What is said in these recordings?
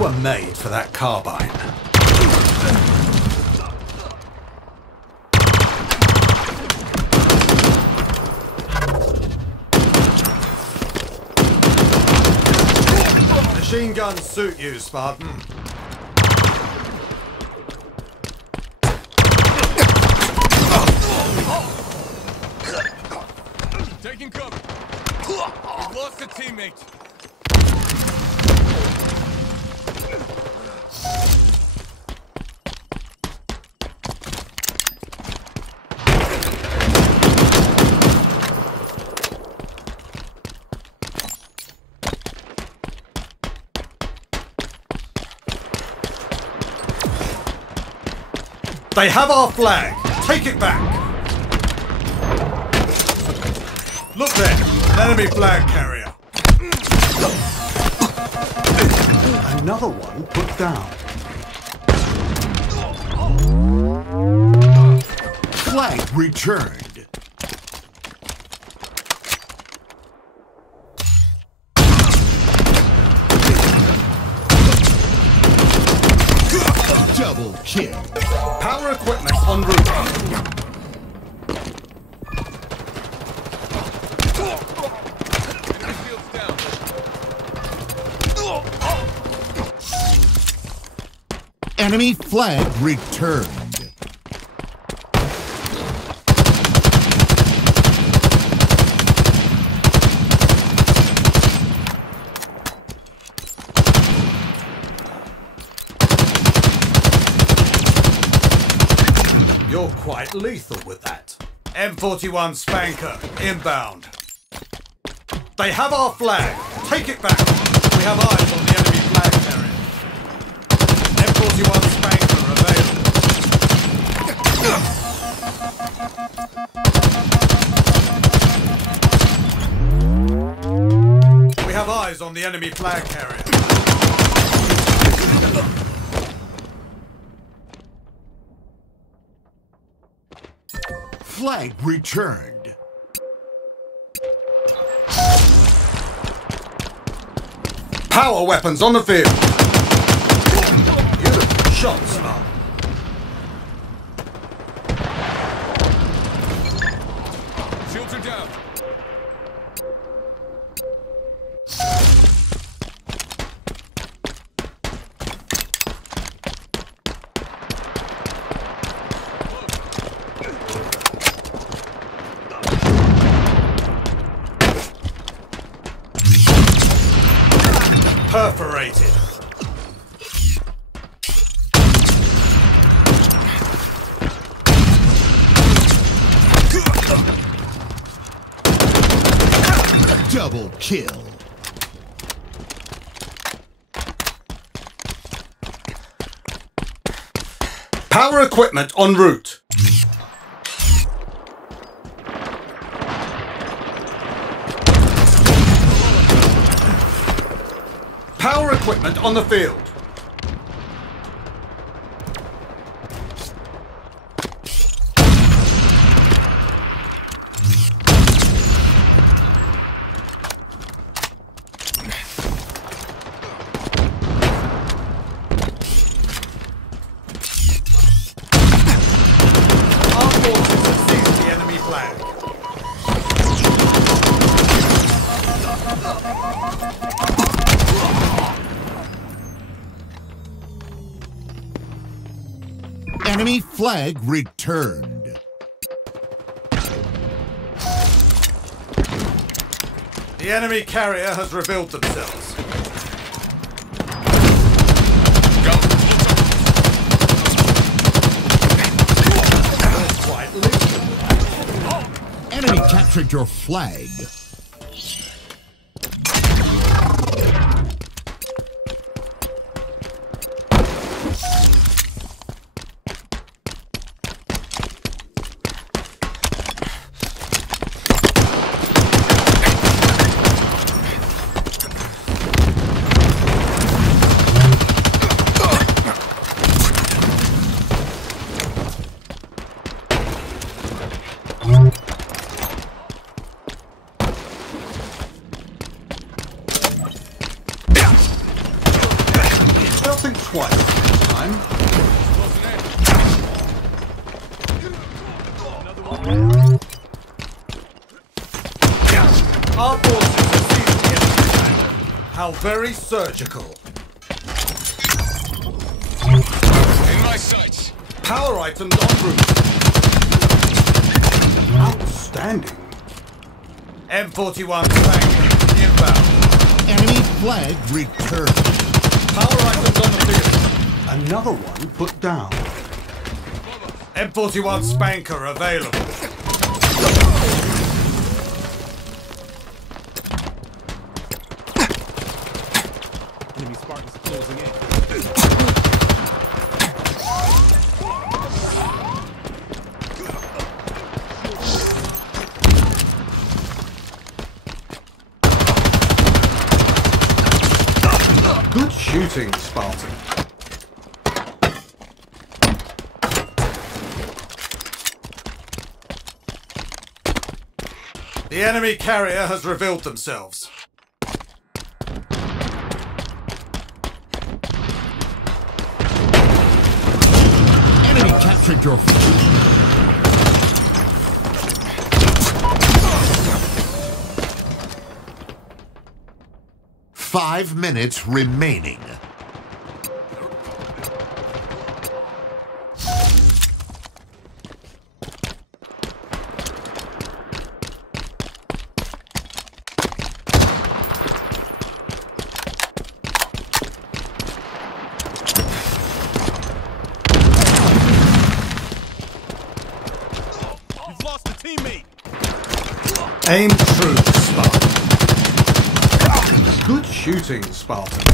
were made for that carbine. Machine guns suit you, Spartan. Taking cover. We've lost a teammate. They have our flag. Take it back. Look there, an enemy flag carrier. Another one put down. Flag returned. Double kill. Power equipment en route. Enemy flag returned. You're quite lethal with that. M41 Spanker, inbound. They have our flag. Take it back. We have eyes on the enemy flag carrier. M41 Spanker available. We have eyes on the enemy flag carrier. Flag returned. Power weapons on the field. Beautiful shot, Spartan. Shields are down. Perforated. Double kill. Power equipment en route. Power equipment on the field. Our forces have seized the enemy flag. Enemy flag returned. The enemy carrier has revealed themselves. Quite lethal. Enemy captured your flag. think twice this time. Our forces have seized the enemy flag. How very surgical. In my sights. Power items en route. Outstanding. M41 Spanker inbound. Enemy flag returned. Power items on the field. Another one put down. M41 Spanker available. Enemy Spartans closing in. Good shooting, Spartan. The enemy carrier has revealed themselves. Enemy captured your flag. 5 minutes remaining. You've lost a teammate. Aim true, Spartan. Good shooting, Spartan.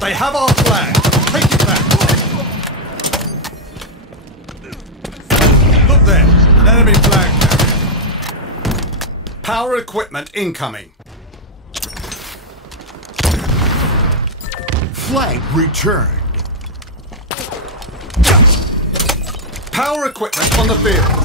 They have our flag. Take it back. Look there, an enemy flag carrier. Power equipment incoming. Flag returned. Power equipment on the field.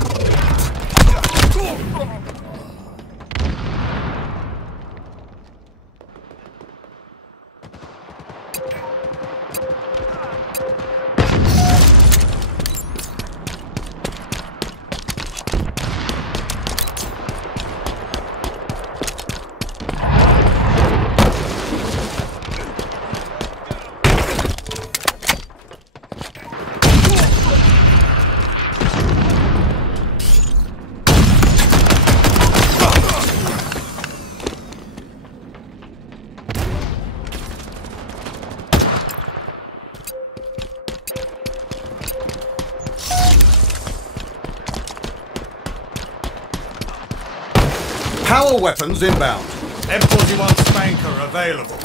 Power weapons inbound. M41 Spanker available.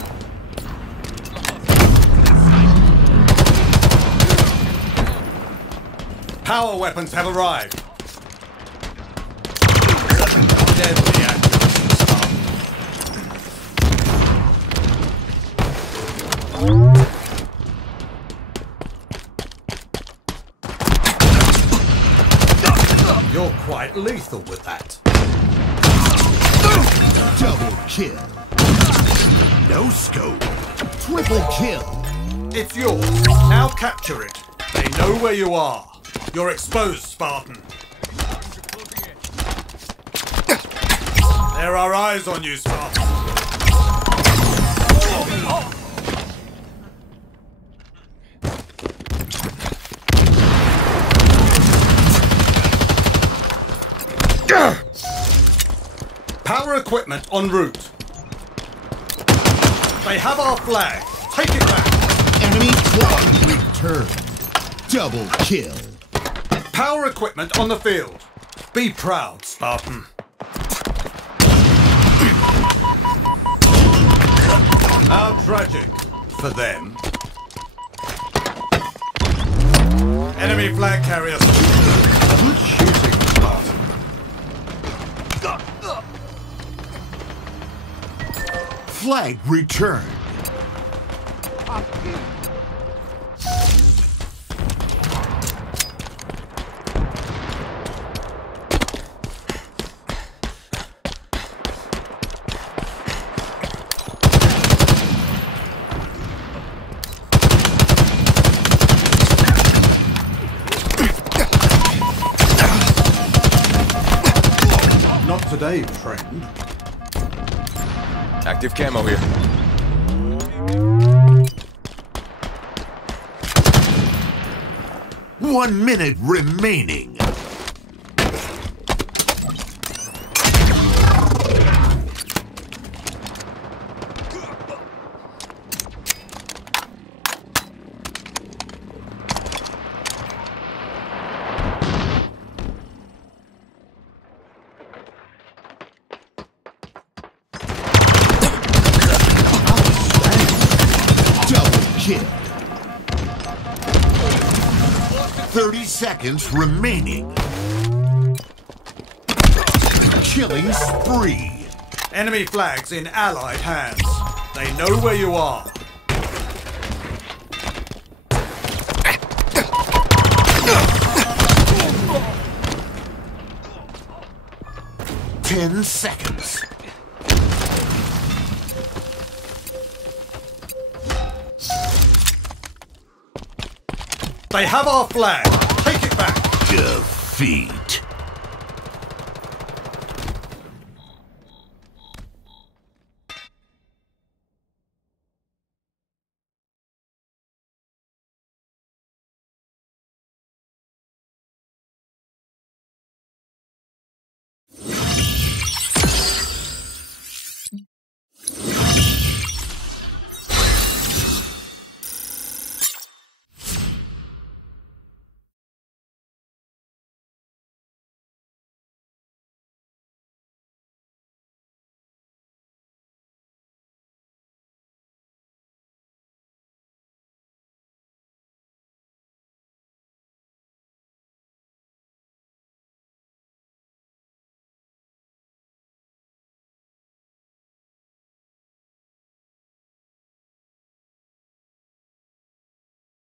Power weapons have arrived. Deadly accuracy, Spartan. You're quite lethal with that. Double kill. No scope. Triple kill. It's yours. Now capture it. They know where you are. You're exposed, Spartan. There are eyes on you, Spartan. Power equipment en route. They have our flag. Take it back. Enemy flag returned. Double kill. Power equipment on the field. Be proud, Spartan. How tragic for them. Enemy flag carriers. Good shooting, Spartan. Flag returned. today, friend. Active camo here. One minute remaining. Double kill. 30 seconds remaining. Killing spree. Enemy flags in Allied hands. They know where you are. Ten seconds. They have our flag. Take it back. Defeat.